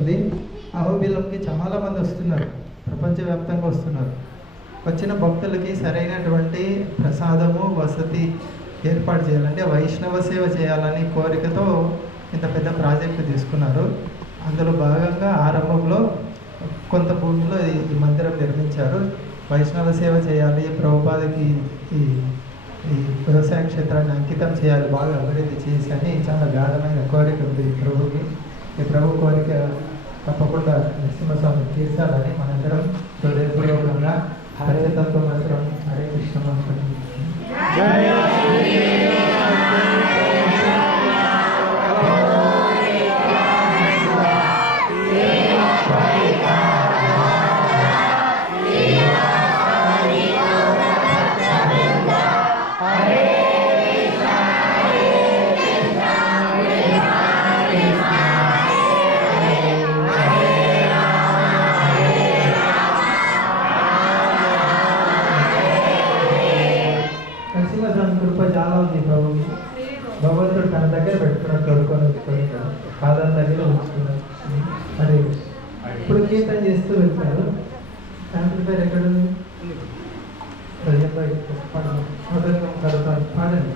ఉంది. అహోబిలంకి చాలామంది వస్తున్నారు, ప్రపంచవ్యాప్తంగా వస్తున్నారు. వచ్చిన భక్తులకి సరైనటువంటి ప్రసాదము వసతి ఏర్పాటు చేయాలంటే వైష్ణవ సేవ చేయాలని కోరికతో ఇంత పెద్ద ప్రాజెక్టు తీసుకున్నారు. అందులో భాగంగా ఆరంభంలో కొంత భూమిలో ఈ మందిరం నిర్మించారు. వైష్ణవ సేవ చేయాలి, ప్రభుపాదకి ఈ ఈ వ్యవసాయ క్షేత్రాన్ని అంకితం చేయాలి, బాగా అభివృద్ధి చేసి అని చాలా గాఢమైన కోరిక ఉంది ఈ ప్రభుకి. ఈ ప్రభు కోరిక తప్పకుండా నరసింహస్వామి తీర్చాలని మనందరం హృదయపూర్వకంగా హరితత్వ మంత్రం హరే కృష్ణ మంత్రం కృప చాలా ఉంది ప్రభుకి. భగవంతుడు తన దగ్గర పెట్టుకున్నాడు, తోడుకొని వచ్చుకున్నాడు, పాదాల దగ్గర ఉంచుకున్నాడు. మరి ఇప్పుడు కీర్తన చేస్తూ వెళ్తారు. యాంప్లిఫైర్ ఎక్కడ ఉంది? పాడండి.